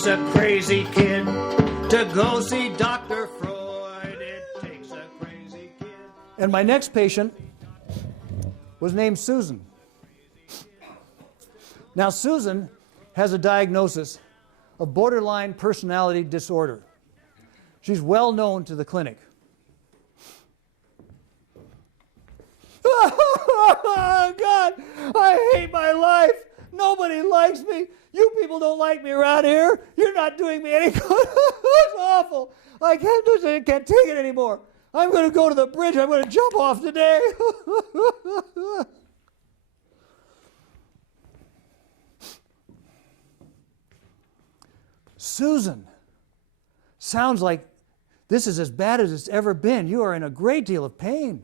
takes a crazy kid to go see Dr. Freud. It takes a crazy kid. And my next patient was named Susan. Now, Susan has a diagnosis of borderline personality disorder. She's well known to the clinic. Oh, God, I hate my life. Nobody likes me. You people don't like me around here. You're not doing me any good. It's awful. I can't take it anymore. I'm going to go to the bridge. I'm going to jump off today. Susan, sounds like this is as bad as it's ever been. You are in a great deal of pain.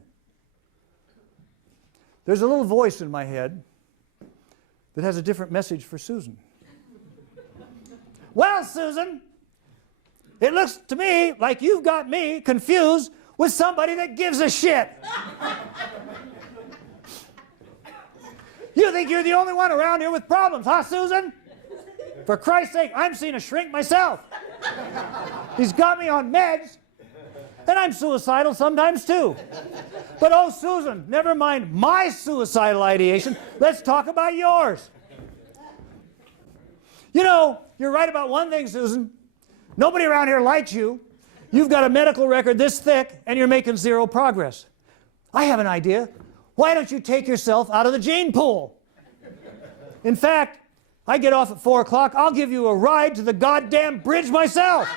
There's a little voice in my head that has a different message for Susan. Well, Susan, it looks to me like you've got me confused with somebody that gives a shit. You think you're the only one around here with problems, huh, Susan? For Christ's sake, I'm seeing a shrink myself. He's got me on meds, and I'm suicidal sometimes too. But oh, Susan, never mind my suicidal ideation. Let's talk about yours. You know, you're right about one thing, Susan. Nobody around here likes you. You've got a medical record this thick, and you're making zero progress. I have an idea. Why don't you take yourself out of the gene pool? In fact, I get off at 4 o'clock. I'll give you a ride to the goddamn bridge myself.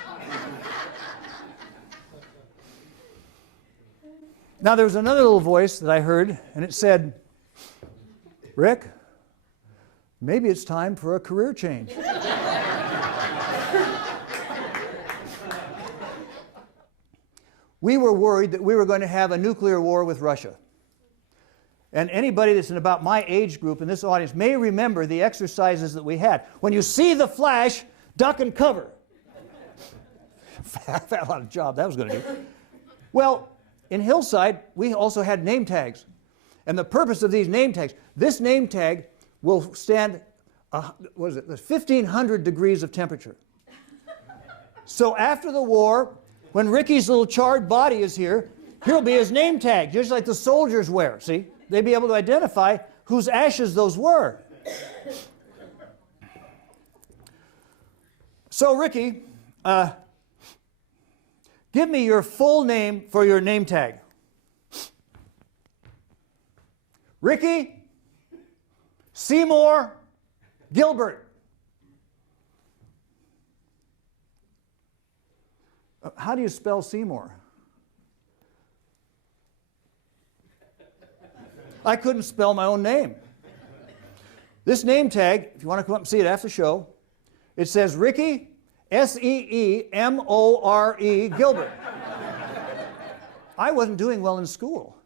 Now, there was another little voice that I heard, and it said, Rick, maybe it's time for a career change. We were worried that we were going to have a nuclear war with Russia. And anybody that's in about my age group in this audience may remember the exercises that we had. When you see the flash, duck and cover. I found out a job that was going to do. Well, in Hillside, we also had name tags. And the purpose of these name tags, this name tag will stand, 1,500 degrees of temperature. So after the war, when Ricky's little charred body is here, here'll be his name tag, just like the soldiers wear, see? They'd be able to identify whose ashes those were. So, Ricky, give me your full name for your name tag. Ricky Seymour Gilbert. How do you spell Seymour? I couldn't spell my own name. This name tag, if you want to come up and see it after the show, it says Ricky, S-E-E-M-O-R-E, Gilbert. I wasn't doing well in school,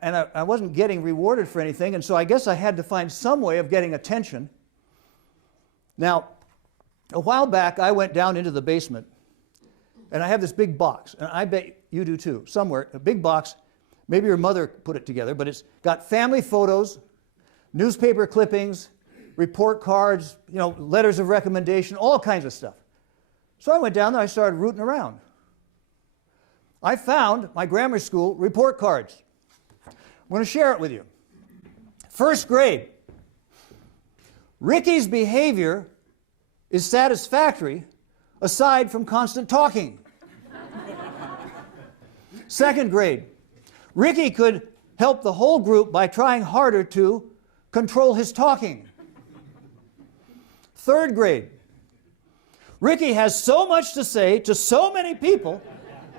and I wasn't getting rewarded for anything, and so I guess I had to find some way of getting attention. Now, a while back, I went down into the basement, and I have this big box, and I bet you do too, somewhere, a big box. Maybe your mother put it together, but it's got family photos, newspaper clippings, report cards, you know, letters of recommendation, all kinds of stuff. So I went down there, I started rooting around. I found my grammar school report cards. I'm going to share it with you. First grade. Ricky's behavior is satisfactory aside from constant talking. Second grade. Ricky could help the whole group by trying harder to control his talking. Third grade. Ricky has so much to say to so many people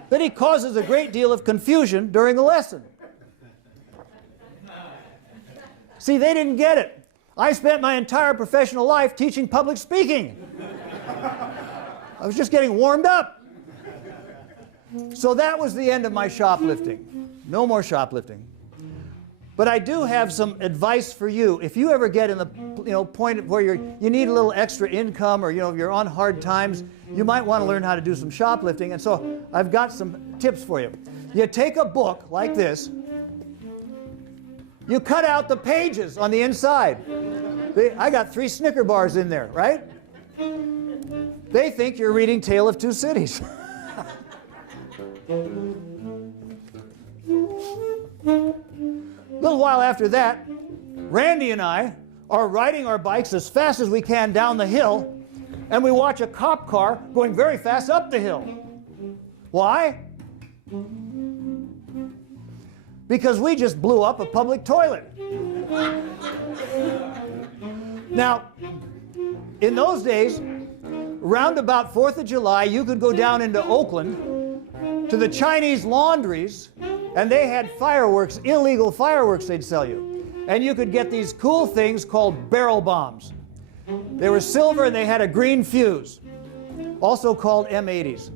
that he causes a great deal of confusion during the lesson. See, they didn't get it. I spent my entire professional life teaching public speaking. I was just getting warmed up. So that was the end of my shoplifting. No more shoplifting. But I do have some advice for you. If you ever get in the point where you need a little extra income, or you're on hard times, you might want to learn how to do some shoplifting. And so I've got some tips for you. You take a book like this. You cut out the pages on the inside. I got 3 Snicker bars in there, right? They think you're reading Tale of Two Cities. A little while after that, Randy and I are riding our bikes as fast as we can down the hill, and we watch a cop car going very fast up the hill. Why? Because we just blew up a public toilet. Now, in those days, around about 4th of July, you could go down into Oakland to the Chinese laundries, and they had fireworks, illegal fireworks they'd sell you. And you could get these cool things called barrel bombs. They were silver and they had a green fuse, also called M80s.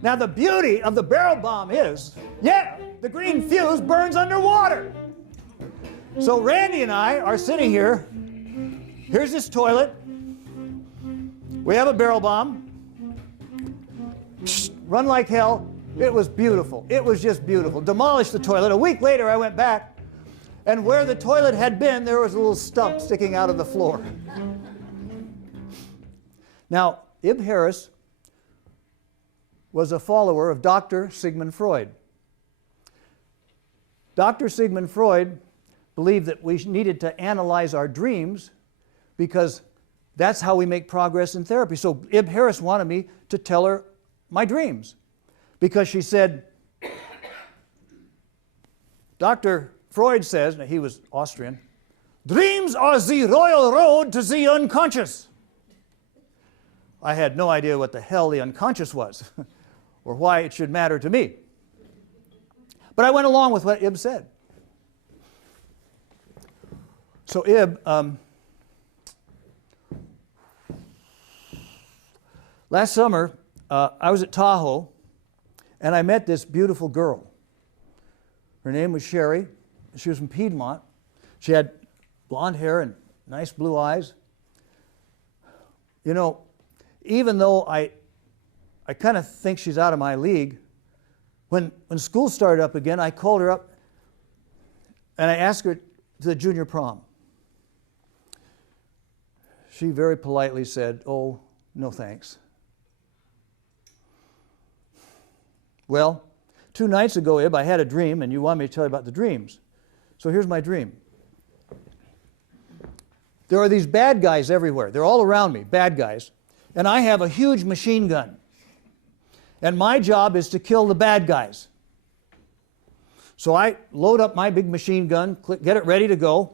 Now the beauty of the barrel bomb is, yeah, the green fuse burns underwater. So Randy and I are sitting here. Here's this toilet. We have a barrel bomb. Run like hell. It was beautiful. It was just beautiful. Demolished the toilet. A week later, I went back, and where the toilet had been, there was a little stump sticking out of the floor. Now, Ib Harris was a follower of Dr. Sigmund Freud. Dr. Sigmund Freud believed that we needed to analyze our dreams because that's how we make progress in therapy. So Ib Harris wanted me to tell her my dreams because she said, Dr. Freud says, now he was Austrian, dreams are the royal road to the unconscious. I had no idea what the hell the unconscious was or why it should matter to me. But I went along with what Ib said. So Ib, last summer, I was at Tahoe, and I met this beautiful girl. Her name was Sherry. She was from Piedmont. She had blonde hair and nice blue eyes. You know, even though I kind of think she's out of my league, when school started up again, I called her up, and I asked her to the junior prom. She very politely said, "Oh, no thanks." Well, 2 nights ago, Ib, I had a dream, and you want me to tell you about the dreams. So here's my dream. There are these bad guys everywhere. They're all around me, bad guys. And I have a huge machine gun. And my job is to kill the bad guys. So I load up my big machine gun, get it ready to go.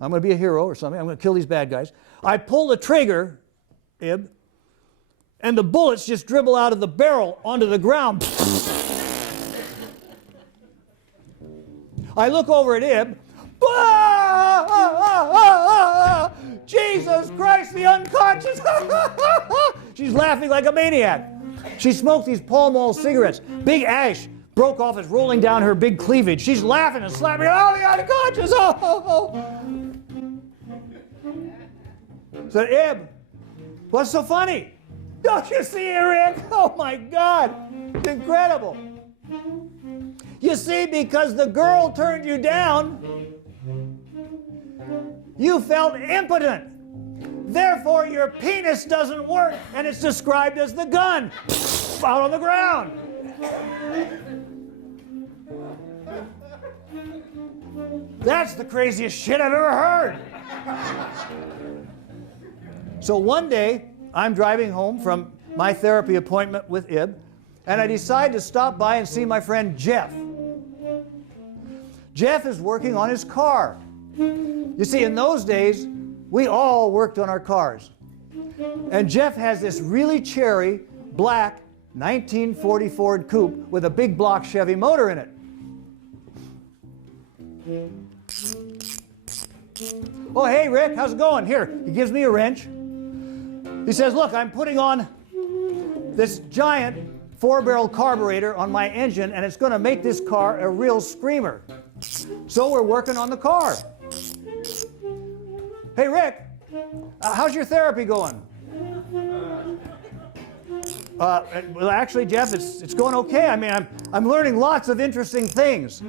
I'm going to be a hero or something. I'm going to kill these bad guys. I pull the trigger, Ib, and the bullets just dribble out of the barrel onto the ground. I look over at Ib. Jesus Christ, the unconscious. She's laughing like a maniac. She smoked these Pall Mall cigarettes. Big ash broke off, it's rolling down her big cleavage. She's laughing and slapping. Oh, the unconscious. So Ib, what's so funny? Don't you see it, Rick? Oh my God, it's incredible. You see, because the girl turned you down, you felt impotent. Therefore, your penis doesn't work, and it's described as the gun out on the ground. That's the craziest shit I've ever heard. So one day, I'm driving home from my therapy appointment with Ib, and I decide to stop by and see my friend Jeff. Jeff is working on his car. You see, in those days, we all worked on our cars. And Jeff has this really cherry, black, 1940 Ford Coupe with a big block Chevy motor in it. Oh, hey, Rick, how's it going? Here, he gives me a wrench. He says, look, I'm putting on this giant 4-barrel carburetor on my engine, and it's going to make this car a real screamer. So we're working on the car. Hey, Rick, how's your therapy going? Well, actually, Jeff, it's going okay. I mean, I'm learning lots of interesting things.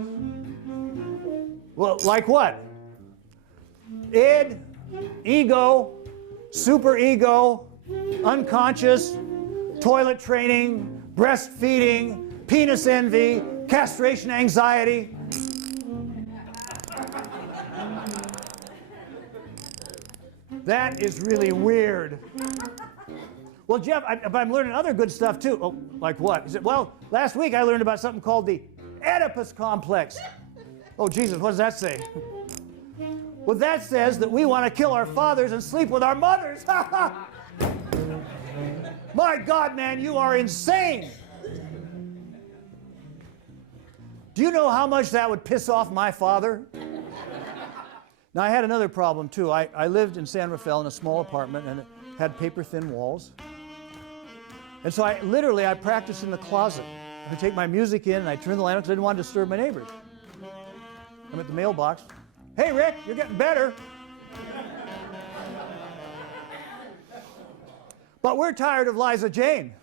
Well, like what? Id, ego, superego, unconscious, toilet training, breastfeeding, penis envy, castration anxiety. That is really weird. Well, Jeff, I'm learning other good stuff too. Oh, like what? He said, well, last week I learned about something called the Oedipus complex. Oh, Jesus, what does that say? Well, that says that we want to kill our fathers and sleep with our mothers. My God, man, you are insane. Do you know how much that would piss off my father? Now, I had another problem, too. I lived in San Rafael in a small apartment, and it had paper-thin walls. And so I practiced in the closet. I would take my music in, and I'd turn the light on because I didn't want to disturb my neighbors. I'm at the mailbox. Hey, Rick, you're getting better. But we're tired of Liza Jane.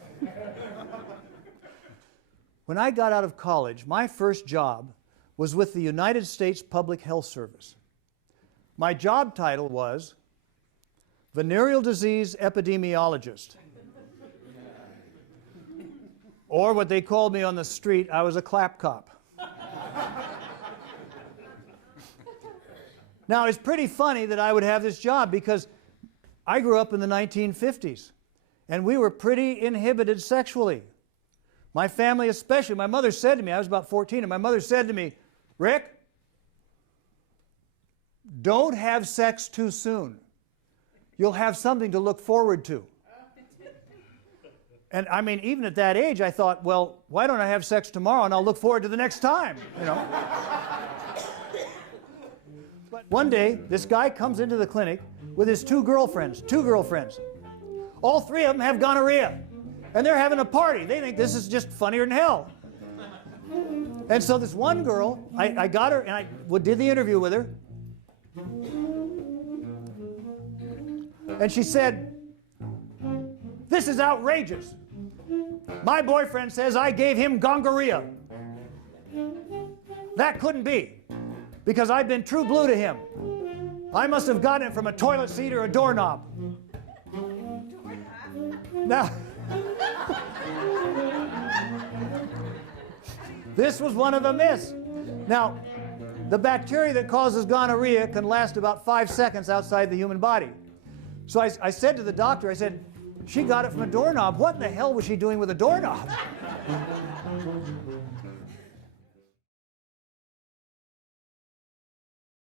When I got out of college, my first job was with the United States Public Health Service. My job title was venereal disease epidemiologist. Or what they called me on the street, I was a clap cop. Now, it's pretty funny that I would have this job because I grew up in the 1950s, and we were pretty inhibited sexually. My family especially. My mother said to me, I was about 14, and my mother said to me, Rick, don't have sex too soon. You'll have something to look forward to. And I mean, even at that age, I thought, well, why don't I have sex tomorrow and I'll look forward to the next time, you know? But one day, this guy comes into the clinic with his two girlfriends. All three of them have gonorrhea. And they're having a party. They think this is just funnier than hell. And so this one girl, I got her and I did the interview with her. And she said, this is outrageous. My boyfriend says I gave him gonorrhea. That couldn't be, because I've been true blue to him. I must have gotten it from a toilet seat or a doorknob. Now, this was one of the myths. Now, the bacteria that causes gonorrhea can last about 5 seconds outside the human body. So I said to the doctor, I said, she got it from a doorknob. What in the hell was she doing with a doorknob?